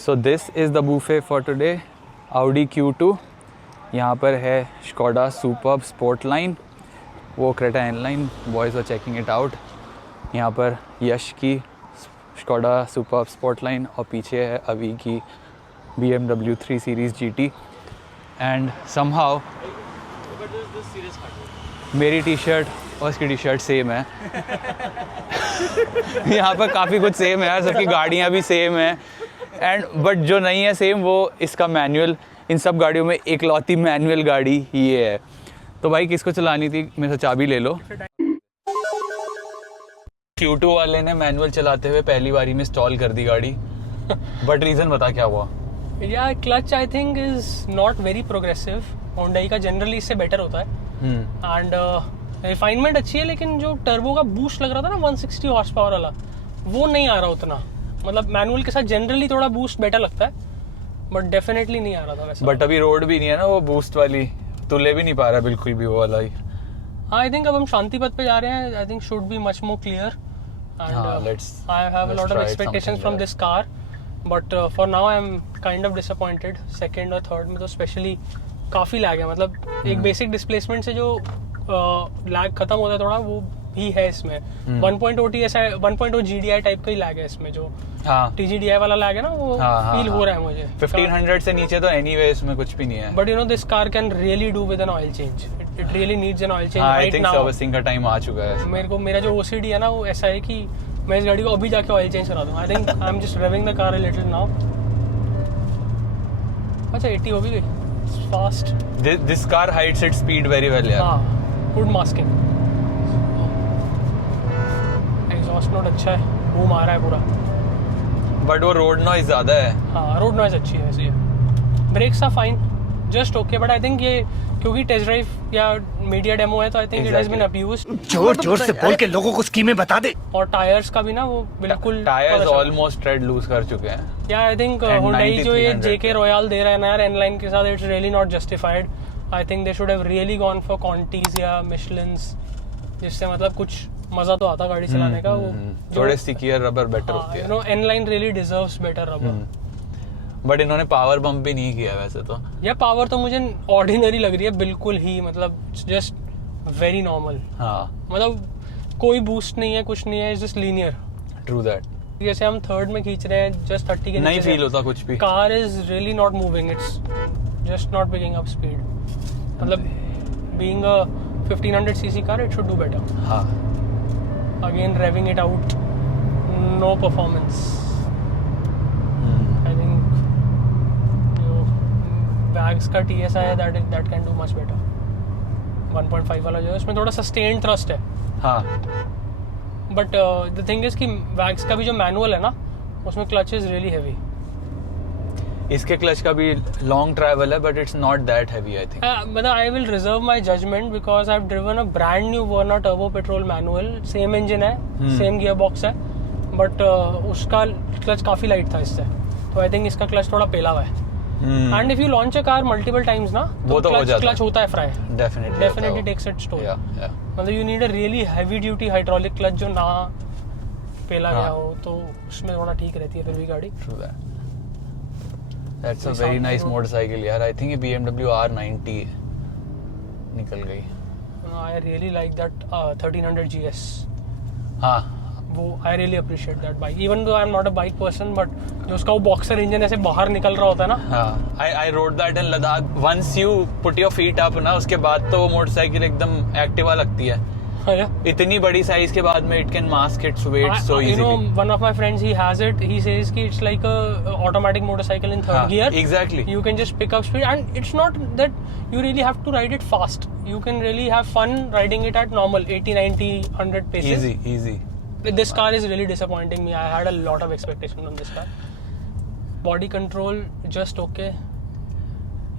So this is the buffet for today, Audi Q2। यहाँ पर है Škoda Superb स्पोर्ट लाइन, वो Creta N-Line, boys are checking it out. यहाँ पर यश की Škoda Superb स्पोर्ट लाइन और पीछे है अवी की BMW 3 Series GT। And somehow मेरी टी शर्ट और इसकी टी शर्ट सेम है। यहाँ पर काफ़ी कुछ सेम है यार, सबकी गाड़ियाँ भी सेम है। एंड बट जो नहीं है सेम वो इसका मैनुअल, इन सब गाड़ियों में इकलौती मैनुअल गाड़ी ये है। तो भाई किसको चलानी थी, मेरे से चाबी ले लो। Q2 वाले ने मैनुअल चलाते हुए पहली बारी में स्टॉल कर दी गाड़ी। बट रीज़न बता क्या हुआ? या clutch I think is not very progressive. Honda का जनरली इससे बेटर होता है एंड रिफाइनमेंट अच्छी है, लेकिन जो टर्बो का बूस्ट लग रहा था ना 160 हॉर्स पावर वाला, वो नहीं आ रहा उतना। मतलब मैनुअल के साथ जनरली थोड़ा बूस्ट बेटर लगता है, बट डेफिनेटली नहीं आ रहा था वैसे। बट अभी रोड भी नहीं है ना वो बूस्ट वाली, तो ले भी नहीं पा रहा बिल्कुल भी वो वाला ही। आई थिंक अब हम शांति पथ पे जा रहे हैं। I think should be much more clear and I have a lot of expectations from this car, but for now I am kind of disappointed. Second और थर्ड में तो स्पेशली काफ़ी लैग है। मतलब एक बेसिक डिस्प्लेसमेंट से जो lag खत्म होता है थोड़ा, वो भी है इसमें। 1.0 TSI 1.0 GDI टाइप का ही लैग है इसमें। जो TGDI वाला लैग है ना, वो फील हो रहा है मुझे। 1500 से नीचे तो एनीवे इसमें कुछ भी नहीं है। But you know this car can really do with an oil change. It really needs an oil change right now. Servicing का टाइम आ चुका है। मेरा जो OCD है ना, वो ऐसा है कि मैं इस गाड़ी को अभी जाके ऑयल चेंज करा दूं। I think I am just driving the car a little now. अच्छा 80 हो भी गई, fast. This car hides its speed very well यार। हां, गुड मास्किंग। एग्जॉस्ट नोट अच्छा है, बूम आ रहा है पूरा। बट वो रोड नॉइज ज्यादा है। हाँ, रोड नॉइज अच्छी है वैसे। Brakes are fine, just okay. But I think ये क्योंकि टेस्ट ड्राइव या मीडिया डेमो है, तो I think it has been abused. जोर से बोल के लोगों को स्कीमें बता दे। और टायर्स का भी ना, वो बिल्कुल टायर्स ऑलमोस्ट ट्रेड लूज कर चुके हैं। या आई थिंक Hyundai जो ये JK रॉयल दे रहा है ना यार N-Line के साथ, it's really not justified. I think they should have really gone for Contis या Michelins, जिससे मतलब कुछ मजा तो आता गाड़ी चलाने का। वो थोड़े स्टिकियर रबर बेटर होती है। You know N-Line really deserves better rubber. But इन्होंने पावर बम्प भी नहीं किया वैसे तो। या पावर तो मुझे ऑर्डिनरी लग रही है बिल्कुल ही, मतलब जस्ट वेरी नॉर्मल। हाँ, मतलब कोई बूस्ट नहीं है, कुछ नहीं है, जस्ट लीनियर। True that. जैसे हम थर्ड में खींच रहे हैं, जस्ट 30 के नीचे नहीं फील होता कुछ भी। Car is really not moving, it's just not picking up speed. मतलब being a 1500 cc car, it should do better. हाँ, again revving it out, no performance. I think बैग्स का TSI है, that can do much better. 1.5 वाला जो है उसमें थोड़ा सस्टेन्ड थ्रस्ट है। हाँ, बट द थिंग इज कि वैग्स का भी जो मैनुअल है ना, उसमें क्लच इज रियली हैवी। इसके क्लच का भी लॉन्ग ट्रैवल है, but it's not that heavy I think. मतलब I will reserve my judgement because I have driven a brand new Verna turbo petrol manual. Same engine है, same gear box है, but उसका clutch काफी light था इससे। तो I think इसका clutch थोड़ा पेला हुआ है। And if you launch a car multiple times ना, तो क्लच होता है fry. Definitely takes its toll. मतलब you need a really heavy duty hydraulic clutch जो ना पेला गया हो, तो उसमें थोड़ा ठीक रहती है फिर भी गाड़ी। That's a very nice motorcycle यार। I think ये BMW R90 निकल गई। I really like that 1300 GS। हाँ, वो I really appreciate that bike, even though I'm not a bike person, but जो उसका वो बॉक्सर इंजन ऐसे बाहर निकल रहा होता है ना। हाँ, I rode that in Ladakh। Once you put your feet up ना, उसके बाद तो वो मोटरसाइकिल एकदम एक्टिवा लगती है। इतनी बड़ी साइज के बाद में it can mask its weight so easily. You know, one of my friends, he has it. He says कि it's like a automatic motorcycle in third gear. Exactly. You can just pick up speed, and it's not that you really have to ride it fast. You can really have fun riding it at normal 80, 90, 100 paces. Easy. This car is really disappointing me. I had a lot of expectation on this car. Body control just okay.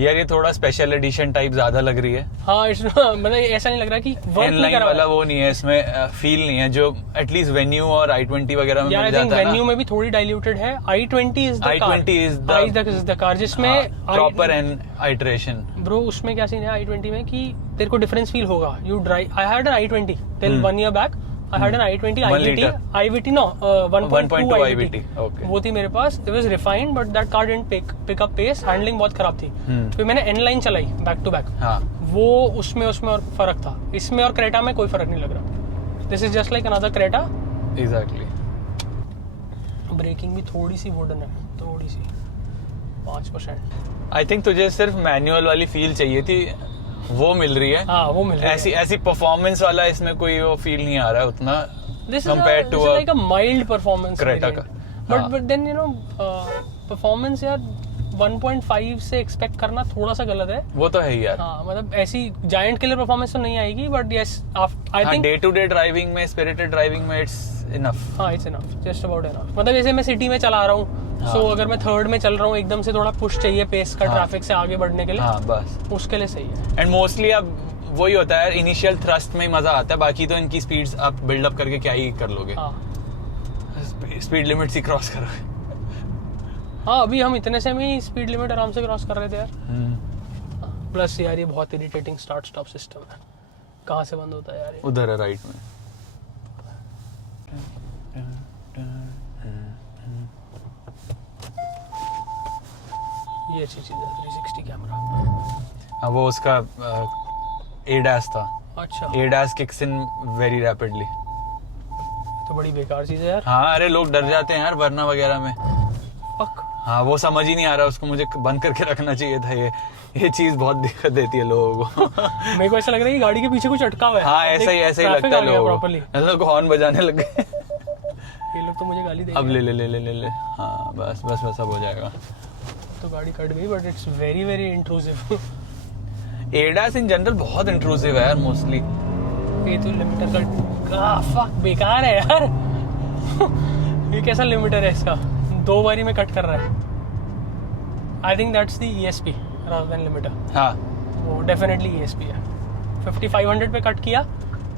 यार ये थोड़ा special edition type ज्यादा लग रही है। हाँ, मतलब ऐसा नहीं लग रहा कि वर्क नहीं कर वाला वो नहीं है इसमें, फील नहीं है जो एटलीस्ट वेन्यू और i20 वगैरह में मिल जाता है ना। वेन्यू में भी थोड़ी डाइल्यूटेड है। i20 इज द कार जिसमें प्रॉपर एन आइटरेशन। ब्रो उसमें क्या सीन है i20 में कि तेरे को डिफरेंस फील होगा। You drive, I had an i20 till 1 year back. I had an i20 1 IVT liter. IVT no 1.2 IVT, okay. वो थी मेरे पास. It was refined but that car didn't pick up pace. Handling बहुत खराब थी. फिर मैंने N लाइन चलाई बैक टू बैक. हाँ वो उसमें और फर्क था. इसमें और क्रेटा में कोई फर्क नहीं लग रहा. This is just like another Creta. Exactly. Braking भी थोड़ी सी वुडन है, थोड़ी सी 5%. आई थिंक तुझे सिर्फ मैनुअल वाली फील चाहिए थी, वो मिल रही है. हाँ वो मिल रही है. ऐसी परफॉर्मेंस वाला इसमें कोई वो फील नहीं आ रहा है उतना This compared is to like a mild performance Creta variant. का. But then you know performance यार 1.5 से एक्सपेक्ट करना थोड़ा सा गलत है. वो तो है ही यार. हाँ मतलब ऐसी जायंट किलर परफॉर्मेंस तो नहीं आएगी, but yes I think day to day driving में, स्पिरिटेड ड्राइविंग में इट्स इनफ. हाँ it's enough, just about enough. मतलब जैसे मैं सिटी में चला रहा हूँ, हाँ. सो अगर मैं थर्ड में चल रहा हूँ, एकदम से थोड़ा पुश चाहिए पेस का हाँ. ट्रैफिक से आगे बढ़ने के लिए. हाँ बस. उसके लिए सही है. एंड मोस्टली अब वही होता है यार, इनिशियल थ्रस्ट में ही मजा आता है, बाकी तो इनकी स्पीड्स आप बिल्डअप करके क्या ही कर लोगे. हाँ स्पीड लिमिट ही क्रॉस करोगे. हाँ अभी हम इतने से में स्पीड लिमिट आराम से क्रॉस कर रहे थे यार. प्लस यार ये बहुत इरिटेटिंग स्टार्ट स्टॉप सिस्टम है. कहाँ से बंद होता है यार ये? उधर है राइट में. ये अच्छी चीज है 360 कैमरा. वो उसका ADAS था. अच्छा ADAS kicks in very rapidly. तो बड़ी बेकार चीज है यार. हाँ अरे लोग डर जाते हैं यार वरना वगैरह में. फक. हाँ वो समझ ही नहीं आ रहा उसको, मुझे बंद करके रखना चाहिए था. ये चीज बहुत दिक्कत देती है लोगों को. मेरे को ऐसा लग रहा है कि गाड़ी के पीछे कुछ अटका हुआ है. हाँ ऐसा ही लगता है लोगों को. प्रॉपर्ली ऐसा लोग हॉर्न बजाने लग गए. ये लोग तो मुझे गाली देंगे. अब ले. हाँ बस अब हो जाएगा. तो गाड़ी कट गई, but it's very very intrusive. ADAS in general बहुत इंट्रूसिव है यार मोस्टली. ये तो लिमिटर का फक बेकार है यार. ये कैसा लिमिटर है इसका, 2 बारी में कट कर रहा है. I think that's the ESP rather than limiter. हाँ वो डेफिनेटली ESP है. 5500 पे कट किया,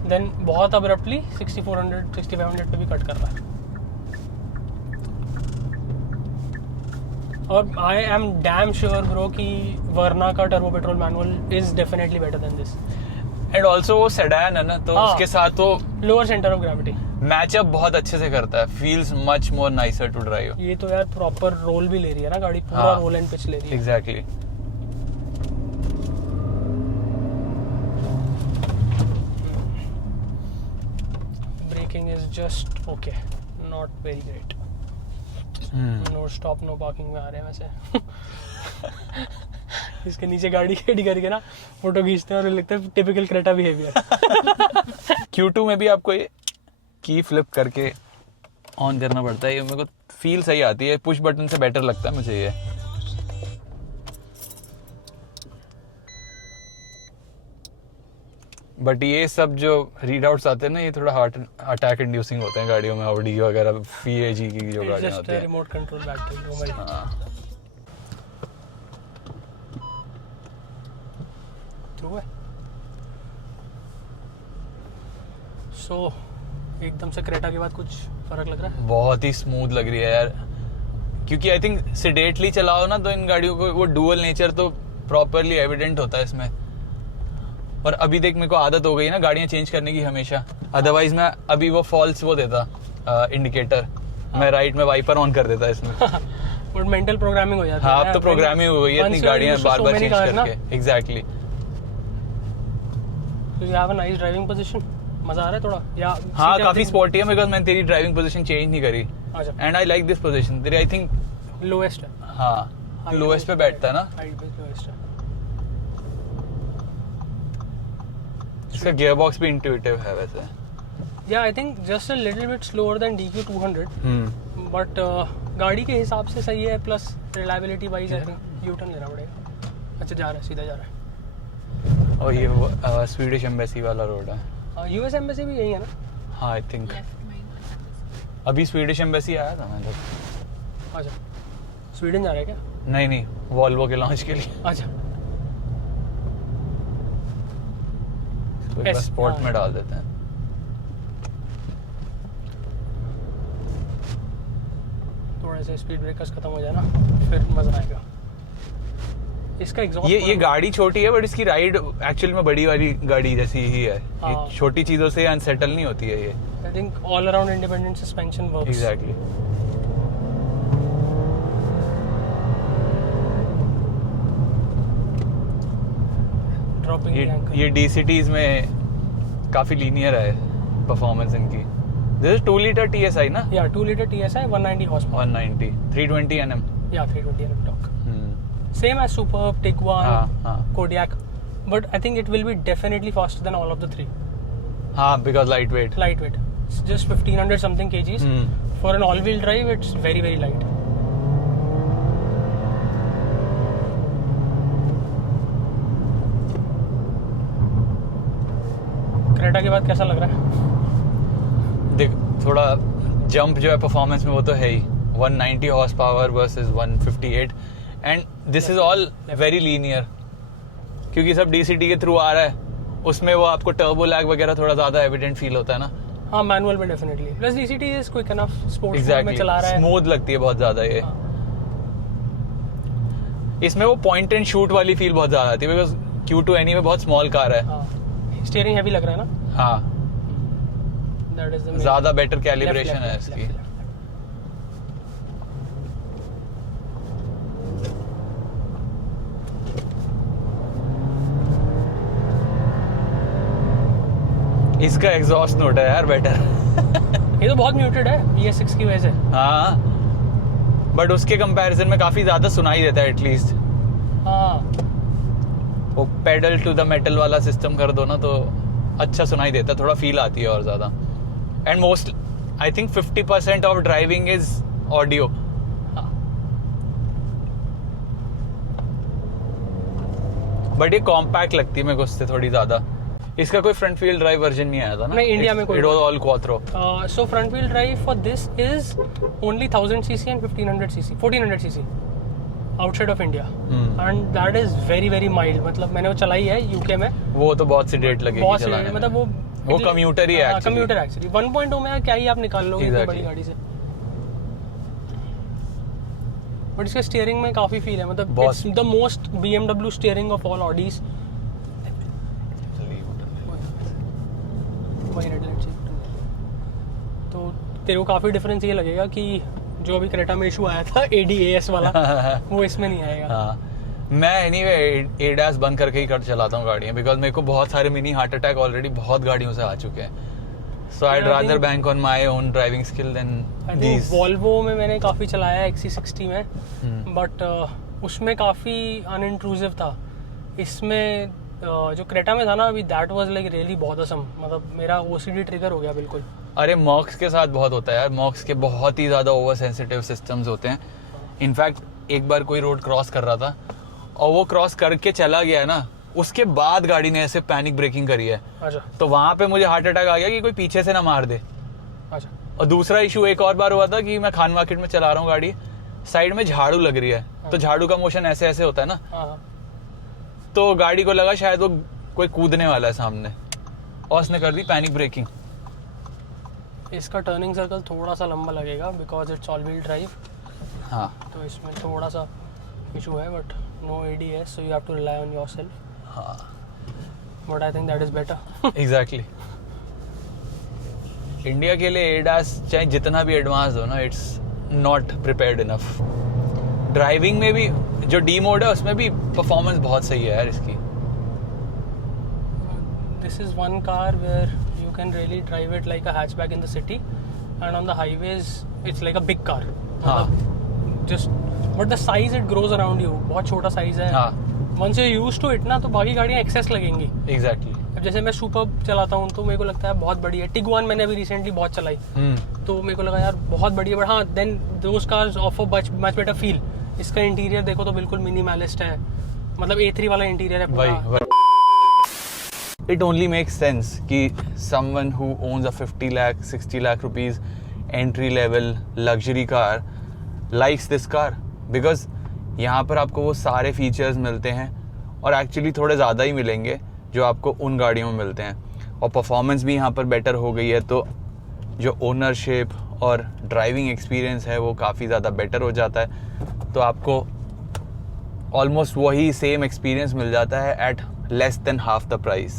देन बहुत अब्रप्टली 6400 6500 पे भी कट कर रहा है. और I am damn sure bro कि वर्ना का turbo petrol manual is definitely better than this. And also वो सेडान है ना, तो हाँ. उसके साथ वो lower centre of gravity matchup बहुत अच्छे से करता है. Feels much more nicer to drive. ये तो यार प्रॉपर रोल भी ले रही है ना गाड़ी, पूरा हाँ. रोल एंड पिच ले रही है. Exactly. Braking is just okay, not very great. No stop no parking में आ रहे हैं वैसे. इसके नीचे गाड़ी खड़ी करके ना फोटो खींचते हैं और लगता है टिपिकल क्रेटा बिहेवियर. Q2 में भी आपको ये की फ्लिप करके ऑन करना पड़ता है. ये मेरे को फील सही आती है, पुश बटन से बेटर लगता है मुझे ये. बट ये सब जो रीडआउट्स आते हैं ना, ये थोड़ा हार्ट अटैक इंड्यूसिंग होते हैं गाड़ियों में. ऑडी वगैरह VAG की जो गाड़ियाँ होती हैं. Remote control battery. हाँ. थ्रू है. सो एकदम से क्रेटा के बाद कुछ फर्क लग रहा है. बहुत ही स्मूथ लग रही है यार, क्योंकि आई थिंक सिडेटली चलाओ ना तो इन गाड़ियों को वो डुअल नेचर तो प्रॉपरली एविडेंट होता है इसमें. और अभी देख मेरे को आदत हो गई ना गाड़ियां चेंज करने की हमेशा. अदरवाइज मैं अभी वो फॉल्स वो देता इंडिकेटर. मैं राइट में वाइपर ऑन कर देता इसमें. बट मेंटल प्रोग्रामिंग हो जाती है. हाँ अब तो प्रोग्रामिंग हो गई है इतनी गाड़ियां बार बार चेंज करके. Exactly. So you have a nice driving position. मजा आ रहा है थोड़ा या? हाँ काफी स्पोर्टी है, बिकॉज मैंने तेरी ड्राइविंग पोजीशन चेंज नहीं करी. And I like this position तेरी. आई थिंक लोएस्ट है. हाँ लोएस्ट पे बैठता है ना. हाइट पे लोएस्ट है. इसका गियर बॉक्स भी इंट्यूटिव है वैसे. या I think just a little bit slower then DQ 200. But गाड़ी के हिसाब से सही है. Plus reliability wise I think U turn लेना पड़ेगा. अच्छा जा रहा है, सीधा जा रहा है. और ये स्वीडिश एम्बेसी वाला रोड है. US एम्बेसी भी यही है ना? हाँ आई थिंक अभी स्वीडिश एम्बेसी आया था मतलब. अच्छा स्वीडन जा रहा है क्या? नहीं वॉल्वो के लॉन्च के लिए. अच्छा तो बस स्पोर्ट में डाल देते हैं. थोड़े से स्पीड ब्रेकर्स खत्म हो जाए ना, फिर मजा आएगा. इसका एग्जॉस्ट ये गाड़ी छोटी है बट इसकी राइड एक्चुअल में बड़ी वाली गाड़ी जैसी ही है। हाँ। ये छोटी चीजों से अनसेटल नहीं होती है ये। I think all around independent suspension works. Exactly. Dropping ये DCTs में काफी लीनियर है परफॉर्मेंस इनकी। दिस इज 2 लीटर TSI ना? या 2 litre TSI 190 horse power 190 320 Nm। या 320 Nm torque. Same as Superb, Tiguan, Kodiaq, but I think it will be definitely faster than all of the three. Because lightweight. Lightweight. It's just 1500 something kgs. For an all-wheel drive, it's very very light. Creta के बाद कैसा लग रहा है? देख थोड़ा jump जो है परफॉर्मेंस में वो तो है ही। 190 horse power versus 158 and this is all very linear क्योंकि सब DCT के थ्रू आ रहा है। उसमें वो आपको टर्बो लैग वगैरह थोड़ा ज्यादा एविडेंट फील होता है ना। हाँ मैनुअल में definitely. Plus DCT is quick enough, sports Exactly. में चला रहा है, स्मूथ लगती है बहुत ज्यादा ये। इसमें वो पॉइंट एंड शूट वाली फील बहुत ज्यादा आती है बिकॉज Q2 एनी में बहुत स्मॉल कार है। स्टीयरिंग हैवी लग रहा है ना। हाँ दैट इज द ज्यादा बेटर कैलिब्रेशन है इसकी। इसका एग्जॉस्ट नोट है यार बेटर। ये तो बहुत म्यूटेड है BS6 की वजह से। हाँ बट उसके कंपैरिजन में काफी ज्यादा सुनाई देता है एटलीस्ट। हाँ वो पेडल टू द मेटल वाला सिस्टम कर दो ना तो अच्छा सुनाई देता है, थोड़ा फील आती है और ज्यादा। And most I think 50% of driving is audio. But ये कॉम्पैक्ट लगती है मेरे को उससे थोड़ी ज्यादा। इसका कोई फ्रंट व्हील ड्राइव वर्जन नहीं आया था ना? नहीं, इंडिया में कोई। It was all quattro. So front wheel drive for this is only 1000 cc and 1500 cc, 1400 cc outside of India, and that is very very mild. मतलब मैंने वो चलाई है UK में। वो तो बहुत सी डेट लगेगी बहुत चलाने में। मतलब वो कम्यूटर ही है actually। कम्यूटर एक्चुअली 1.0 में क्या ही आप निकाल लोगे इतनी बड़ी गाड़ी से। बट इसके स्टीयरिंग में काफी फील है, मतलब it's the most BMW steering of all Audis. वही रेड लाइट चाहिए तो तेरे को काफी डिफरेंस ये लगेगा कि जो अभी क्रेटा में इशू आया था ADAS वाला वो इसमें नहीं आएगा। हाँ मैं एनीवे ADAS बंद करके ही कर चलाता हूँ गाड़ियाँ बिकॉज मेरे को बहुत सारे मिनी हार्ट अटैक ऑलरेडी बहुत गाड़ियों से आ चुके हैं। So I rather bank on my own driving skill than these. Volvo में मैंने काफी चलाया XC60 में, बट उसमें काफी अनइंट्रूसिव था। इसमें जो क्रेटा में था ना अभी, that was like really bothersome. मतलब मेरा OCD ट्रिगर हो गया बिल्कुल। अरे मॉक्स के साथ बहुत होता है यार। मॉक्स के बहुत ही ज्यादा ओवर सेंसिटिव सिस्टम्स होते हैं। इनफैक्ट एक बार कोई रोड क्रॉस कर रहा था और वो क्रॉस करके चला गया ना, उसके बाद गाड़ी ने ऐसे पैनिक ब्रेकिंग करी है। अच्छा। तो वहां पे मुझे हार्ट अटैक आ गया कि कोई पीछे से ना मार दे। अच्छा। और दूसरा इशू एक और बार हुआ था कि मैं खान मार्केट में चला रहा हूँ गाड़ी, साइड में झाड़ू लग रही है तो झाड़ू का मोशन ऐसे ऐसे होता है ना, तो गाड़ी को लगा शायद वो कोई कूदने वाला है सामने और उसने कर दी पैनिक ब्रेकिंग। इसका टर्निंग सर्कल थोड़ा सा लंबा लगेगा because it's all wheel drive. हाँ तो इसमें थोड़ा सा इशू है, but no ADS so you have to rely on yourself. हाँ but I think that is better. Exactly. India के लिए ADAS चाहे जितना भी एडवांस हो ना, it's not prepared enough. Driving में भी जो D मोड है उसमें भी परफॉर्मेंस बहुत सही है यार इसकी। This is one car where you can really drive it like a hatchback in the city, and on the highways it's like a big car. हाँ। Just but the size it grows around you, बहुत छोटा size है। हाँ। Once you're used to it ना, तो बाकी गाड़ियाँ access लगेंगी। एग्जैक्टली। अब जैसे मैं सुपर्ब चलाता हूँ तो मेरे को लगता है बहुत बड़ी है। टिगुआन मैंने अभी रिसेंटली बहुत चलाई तो मेरे को लगा यार बहुत बड़ी है, बट हाँ then those cars offer much better feel. इसका इंटीरियर देखो तो बिल्कुल मिनिमलिस्ट है, मतलब A3 वाला इंटीरियर है पूरा। It only makes sense कि someone who owns a 50 lakh, 60 lakh rupees entry level luxury car likes this car because यहाँ पर आपको वो सारे फीचर्स मिलते हैं और एक्चुअली थोड़े ज़्यादा ही मिलेंगे जो आपको उन गाड़ियों में मिलते हैं, और परफॉर्मेंस भी यहाँ पर बेटर हो गई है। तो जो ओनरशिप और ड्राइविंग एक्सपीरियंस है वो काफ़ी ज़्यादा बेटर हो जाता है। तो आपको ऑलमोस्ट वही सेम एक्सपीरियंस मिल जाता है at less than half the price.